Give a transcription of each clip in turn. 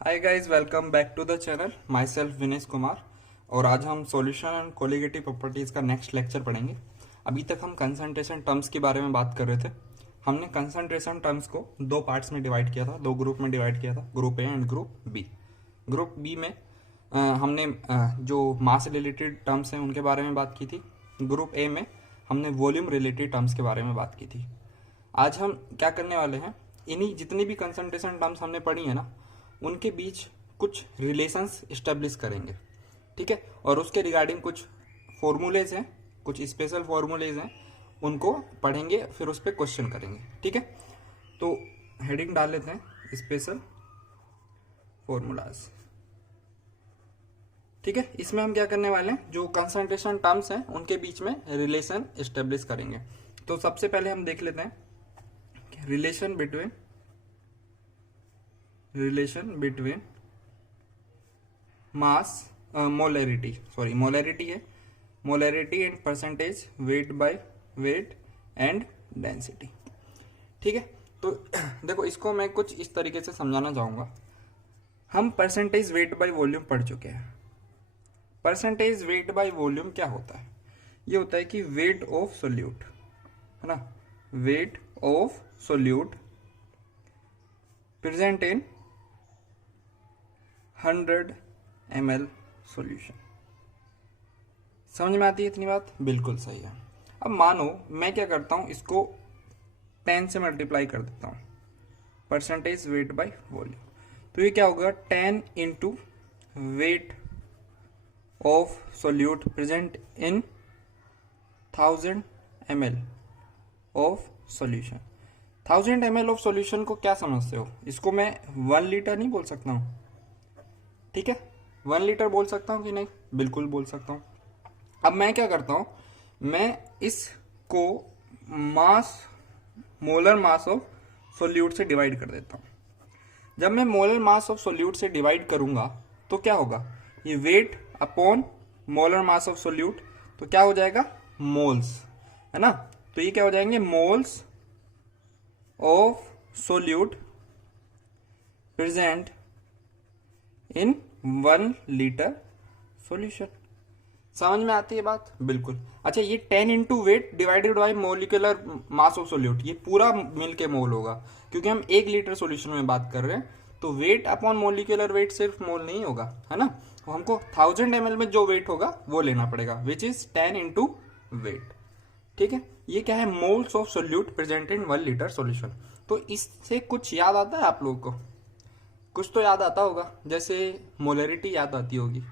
Hi guys, welcome back to the channel. Myself Vinesh Kumar. और आज हम सॉल्यूशन एंड कोलिगेटिव प्रॉपर्टीज़ का next lecture पढ़ेंगे। अभी तक हम कंसंट्रेशन टर्म्स के बारे में बात कर रहे थे। हमने कंसंट्रेशन टर्म्स को दो पार्ट्स में डिवाइड किया था, दो ग्रुप में डिवाइड किया था, group A and group B. Group B में हमने जो मास रिलेटेड टर्म्स हैं उनके बारे में बात की थी। ग्रुप ए में हमने वॉल्यूम रिलेटेड टर्म्स के बारे में बात की थी। आज हम क्या करने वाले हैं, इन्हीं जितनी भी कंसंट्रेशन टर्म्स हमने पढ़ी है ना, उनके बीच कुछ रिलेशंस इस्टेब्लिश करेंगे। ठीक है, और उसके रिगार्डिंग कुछ फॉर्मूलेज हैं, कुछ स्पेशल फॉर्मूलेज हैं, उनको पढ़ेंगे, फिर उस पर क्वेश्चन करेंगे। ठीक है, तो हेडिंग डाल लेते हैं स्पेशल फॉर्मूलाज। ठीक है, इसमें हम क्या करने वाले हैं, जो कंसंट्रेशन टर्म्स हैं उनके बीच में रिलेशन इस्टेब्लिश करेंगे। तो सबसे पहले हम देख लेते हैं रिलेशन बिटवीन मास मोलैरिटी है, molarity and percentage weight by weight and density. ठीक है, तो देखो इसको मैं कुछ इस तरीके से समझाना चाहूंगा। हम परसेंटेज वेट बाय वॉल्यूम पढ़ चुके हैं। परसेंटेज वेट बाय वॉल्यूम क्या होता है? ये होता है कि वेट ऑफ सोल्यूट, है ना, weight of solute present in 100 ml solution. समझ में आती है इतनी बात? बिल्कुल सही है। अब मानो मैं क्या करता हूं, इसको 10 से मल्टीप्लाई कर देता हूं, परसेंटेज वेट बाय वॉल्यूम। तो ये क्या होगा, 10 into weight of solute present in 1000 ml of solution. 1000 ml of solution को क्या समझते हो? इसको मैं 1 लीटर नहीं बोल सकता हूं? ठीक है, 1 लीटर बोल सकता हूं कि नहीं? बिल्कुल बोल सकता हूं। अब मैं क्या करता हूं, मैं इसको मोलर मास ऑफ सोल्यूट से डिवाइड कर देता हूं। जब मैं मोलर मास ऑफ सोल्यूट से डिवाइड करूंगा तो क्या होगा, ये weight upon molar mass of solute, तो क्या हो जाएगा, मोल्स, है ना। तो ये क्या हो जाएंगे, moles of solute present in 1 litre solution. समझ में आती है बात? बिल्कुल। अच्छा, ये 10 into weight divided by molecular mass of solute, ये पूरा मिल के मोल होगा, क्योंकि हम 1 लीटर सॉल्यूशन में बात कर रहे हैं। तो वेट अपॉन मोलिकुलर वेट सिर्फ मोल नहीं होगा, है ना। तो हमको 1000 ml में जो वेट होगा वो लेना पड़ेगा, विच इज 10 इंटू वेट। ठीक है, ये क्या है, moles of solute present in 1 litre solution. तो इससे कुछ याद आता है आप लोगों को? कुछ तो याद आता होगा, जैसे मोलैरिटी याद आती होगी।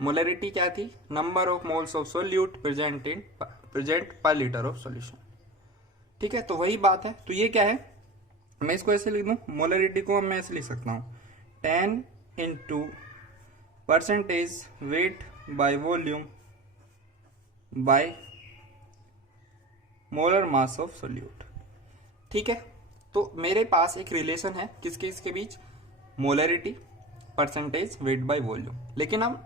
मोलैरिटी क्या थी, number of moles of solute present पर लीटर ऑफ सॉल्यूशन। ठीक है, तो वही बात है। तो ये क्या है, मैं इसको ऐसे लिख दूं, मोलैरिटी को मैं ऐसे लिख सकता हूं, 10 into percentage weight by volume by molar mass of solute. ठीक है, तो मेरे पास एक रिलेशन है किसके इसके बीच, molarity, percentage weight by volume. लेकिन हम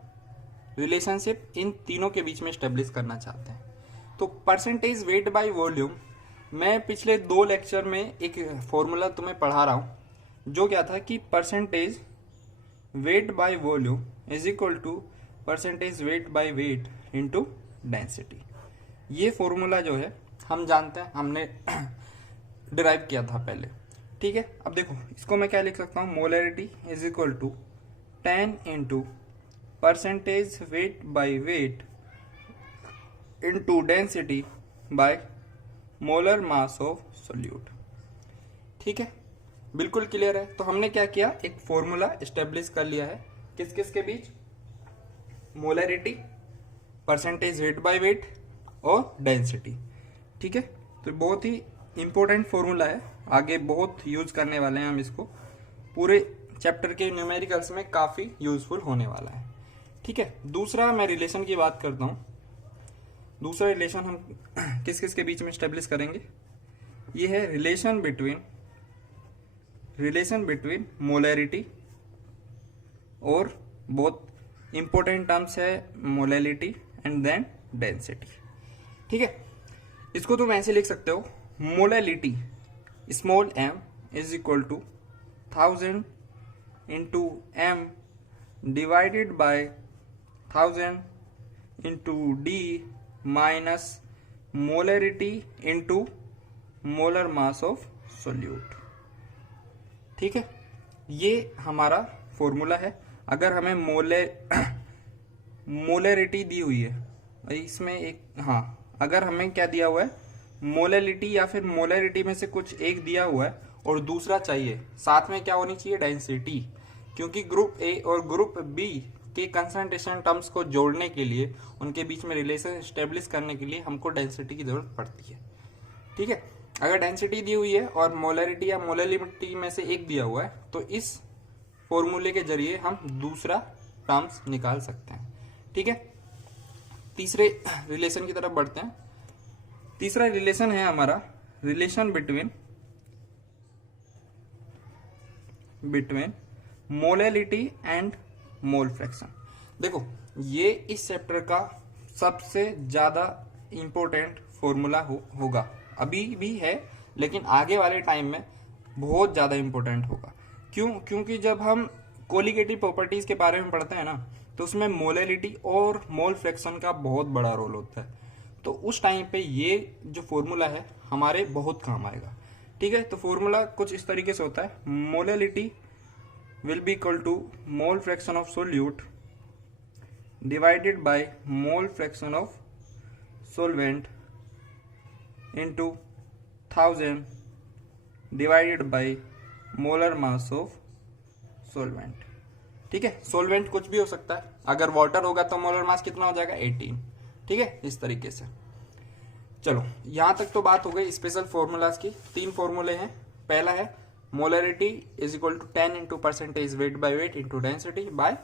रिलेशनशिप इन तीनों के बीच में स्टेब्लिश करना चाहते हैं। तो परसेंटेज वेट बाय वॉल्यूम, मैं पिछले 2 लेक्चर में एक फॉर्मूला तुम्हें पढ़ा रहा हूं, जो क्या था कि percentage weight by volume is equal to percentage weight by weight into density. ये फॉर्मूला जो है हम जानते हैं, हमने डिराइव किया था पहले। ठीक है, अब देखो इसको मैं क्या लिख सकता हूं, molarity is equal to 10 into percentage weight by weight into density by molar mass of solute. ठीक है, बिल्कुल क्लियर है। तो हमने क्या किया, एक फॉर्मूला एस्टेब्लिश कर लिया है किस किस के बीच, molarity, percentage weight by weight और डेंसिटी। ठीक है, तो बहुत ही इंपॉर्टेंट फॉर्मूला है, आगे बहुत यूज करने वाले हैं हम इसको, पूरे चैप्टर के न्यूमेरिकल्स में काफी यूजफुल होने वाला है। ठीक है, दूसरा मैं रिलेशन की बात करता हूं। दूसरा रिलेशन हम किस किस के बीच में स्टेब्लिश करेंगे, ये है रिलेशन बिटवीन मोलैरिटी और बहुत इंपॉर्टेंट टर्म्स है मोलैलिटी एंड देन डेंसिटी। ठीक है, इसको तुम ऐसे लिख सकते हो, molality small m is equal to 1000 into m divided by 1000 into d minus molarity into molar mass of solute. ठीक है, ये हमारा फॉर्मूला है। अगर हमें मोलरिटी दी हुई है इसमें एक, हाँ, अगर हमें क्या दिया हुआ है, मोलरिटी या फिर मोलरिटी में से कुछ एक दिया हुआ है और दूसरा चाहिए, साथ में क्या होनी चाहिए, डेंसिटी। क्योंकि ग्रुप ए और ग्रुप बी के कंसंट्रेशन टर्म्स को जोड़ने के लिए, उनके बीच में रिलेशन स्टेब्लिश करने के लिए हमको डेंसिटी की जरूरत पड़ती है। ठीक है, अगर डेंसिटी दी हुई है और मोलरिटी या मोलरिटी में से एक दिया हुआ है तो इस फॉर्मूले के जरिए हम दूसरा टर्म्स निकाल सकते हैं। ठीक है, तीसरे रिलेशन की तरफ बढ़ते हैं। तीसरा रिलेशन है हमारा relation between molality and mole fraction. देखो, ये इस चैप्टर का सबसे ज्यादा इंपॉर्टेंट फॉर्मूला होगा, अभी भी है लेकिन आगे वाले टाइम में बहुत ज्यादा इंपॉर्टेंट होगा। क्यों? क्योंकि जब हम कोलिगेटिव प्रॉपर्टीज के बारे में पढ़ते हैं ना, तो उसमें मोलैलिटी और मोल फ्रैक्शन का बहुत बड़ा रोल होता है। तो उस टाइम पे ये जो फॉर्मूला है हमारे बहुत काम आएगा। ठीक है, तो फॉर्मूला कुछ इस तरीके से होता है, molality will be equal to mole fraction of solute divided by mole fraction of solvent into 1000 divided by molar mass of solvent। ठीक है, सोलवेंट कुछ भी हो सकता है, अगर वाटर होगा तो मोलर मास कितना हो जाएगा, 18। ठीक है, इस तरीके से। चलो, यहां तक तो बात हो गई स्पेशल फॉर्मूलाज की। 3 फॉर्मूले हैं। पहला है molarity is equal to 10 into percentage weight by weight into density by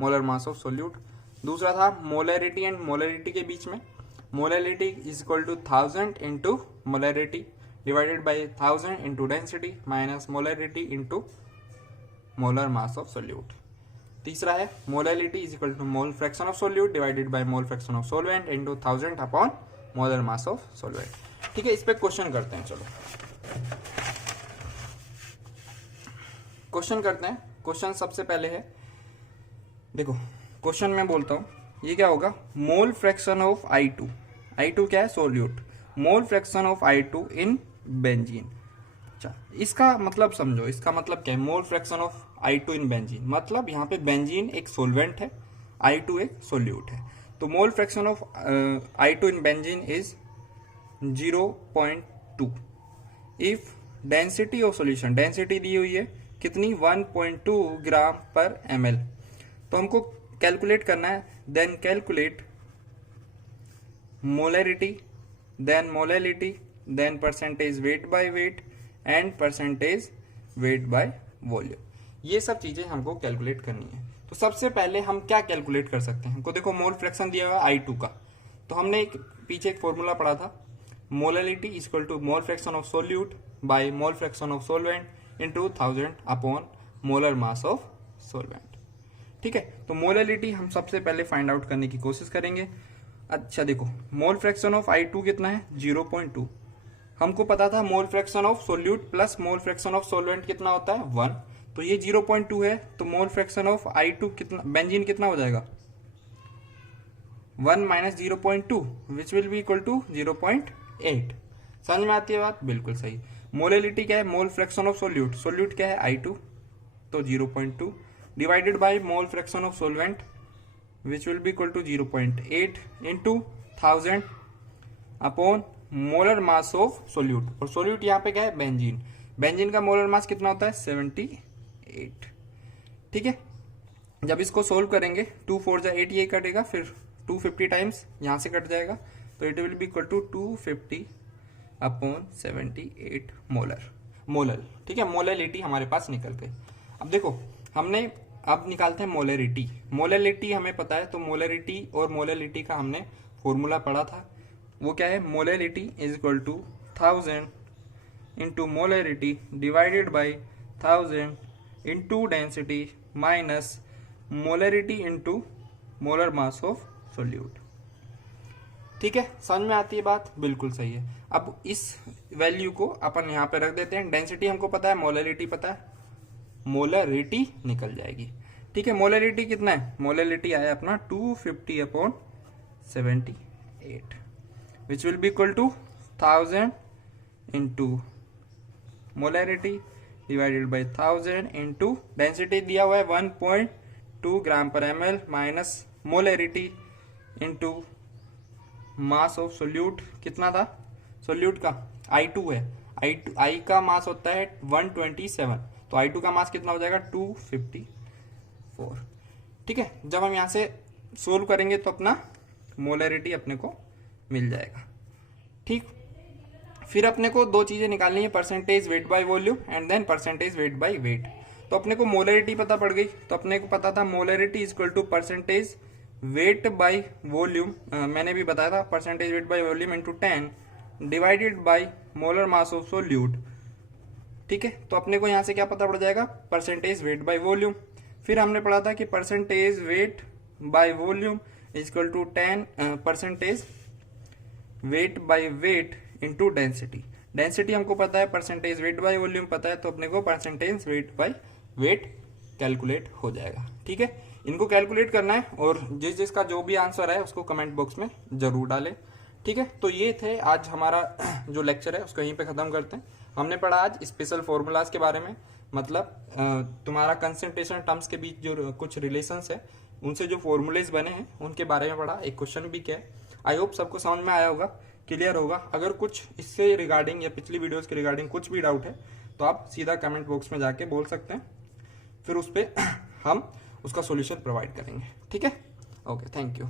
molar mass of solute. दूसरा था मोलरिटी एंड मोलरिटी के बीच में, molarity is equal to 1000 into molarity divided by 1000 into density minus molarity into molar mass of solute. तीसरा है molarity is equal to mole fraction of solute divided by mole fraction of solvent into 1000 upon molar mass of solvent. ठीक है, इस पे question करते हैं। चलो question करते हैं। क्वेश्चन सबसे पहले है, देखो क्वेश्चन में बोलता हूं, ये क्या होगा, मोल फ्रैक्शन ऑफ I2। I2 क्या है, solute. Mole fraction of I2 in benzene. अच्छा, इसका मतलब समझो, इसका मतलब क्या है, mole fraction of I2 in benzene, मतलब यहाँ पे बेंजीन एक सोलवेंट है, I2 एक सोल्यूट है। तो mole fraction of I2 in benzene is 0.2। If density of solution, density दी हुई है कितनी, 1.2 ग्राम पर ml। तो हमको कैलकुलेट करना है, then calculate molarity, then molality, then percentage weight by weight and percentage weight by volume. ये सब चीजें हमको कैलकुलेट करनी है। तो सबसे पहले हम क्या कैलकुलेट कर सकते हैं, हमको देखो मोल फ्रैक्शन दिया हुआ I2 का, तो हमने पीछे एक फॉर्मूला पढ़ा था, molality is equal to mole fraction of solute by mole fraction of solvent into 1000 upon molar mass of solvent. ठीक है, तो मोलैलिटी हम सबसे पहले फाइंड आउट करने की कोशिश करेंगे। अच्छा देखो, मोल फ्रैक्शन ऑफ I2 कितना है, 0.2। हमको पता था मोल fraction of solute plus mole fraction of solvent कितना होता है, 1। तो ये 0.2 है, तो मोल फ्रैक्शन ऑफ I2 कितना, बेंजीन कितना हो जाएगा, 1 minus 0.2 which will be equal to 0.8। समझ में आती है बात, बिल्कुल सही। मोलैलिटी क्या है, mole fraction of solute, solute क्या है I2, तो 0.2 divided by mole fraction of solvent which will be equal to 0.8 into 1000 upon molar mass of solute. और सोल्यूट यहाँ पे क्या है, बेंजीन। बेंजीन का मोलर मास कितना होता है, 78। ठीक है, जब इसको सोल्व करेंगे 2 4 जा 8 ये कटेगा, फिर 250 टाइम्स यहाँ से कट जाएगा, तो it will be equal to 250 upon 78 molar. ठीक है, मोलैलिटी हमारे पास निकल गई। अब देखो, हमने अब निकालते हैं मोलैरिटी। मोलैलिटी हमें पता है, तो मोलैरिटी और मोलैलिटी का हमने फॉर्मूला पढ़ा था, वो क्या है, molality is equal to 1000 into molarity divided by 1000 into density minus molarity into molar mass of solute. ठीक है, समझ में आती है बात, बिल्कुल सही है। अब इस वैल्यू को अपन यहाँ पे रख देते हैं। डेंसिटी हमको पता है, मोलैलिटी पता है, मोलरिटी निकल जाएगी। ठीक है, मोलरिटी कितना है, मोलरिटी आया अपना 250/78 which will be equal to 1000 into molarity divided by 1000 into density दिया हुआ है 1.2 ग्राम पर ml minus molarity into mass of solute कितना था, सोल्यूट का I2 है, I का मास होता है 127, तो I2 का मास कितना हो जाएगा 254। ठीक है, जब हम यहाँ से सोल्व करेंगे तो अपना मोलरिटी अपने को मिल जाएगा। ठीक, फिर अपने को दो चीजें निकालनी है, percentage weight by volume and then percentage weight by weight. तो अपने को मोलरिटी पता पड़ गई, तो अपने को पता था molarity is equal to percentage weight by volume, मैंने भी बताया था percentage weight by volume into 10 divided by molar mass of solute. ठीक है, तो अपने को यहाँ से क्या पता पड़ जाएगा, परसेंटेज वेट बाय वॉल्यूम। फिर हमने पढ़ा था कि percentage weight by volume is equal to 10 percentage weight by weight into density. Density हमको पता है, परसेंटेज वेट बाय वॉल्यूम पता है, तो अपने को percentage weight by weight calculate हो जाएगा। ठीक है, इनको कैलकुलेट करना है और जिसका जो भी आंसर है उसको कमेंट बॉक्स में जरूर डालें। ठीक है, तो ये थे आज हमारा जो लेक्चर है उसको यहीं पे खत्म करते हैं। हमने पढ़ा आज स्पेशल फॉर्मूलाज के बारे में, मतलब तुम्हारा कंसंट्रेशन टर्म्स के बीच जो कुछ रिलेशंस है उनसे जो फॉर्मूलेज बने हैं उनके बारे में पढ़ा, एक क्वेश्चन भी किया है। आई होप सबको समझ में आया होगा, क्लियर होगा। अगर कुछ इससे रिगार्डिंग या पिछली वीडियोस के रिगार्डिंग कुछ भी डाउट है तो आप सीधा कमेंट बॉक्स में जाके बोल सकते हैं, फिर उस पर हम उसका सॉल्यूशन प्रोवाइड करेंगे। ठीक है, ओके, थैंक यू।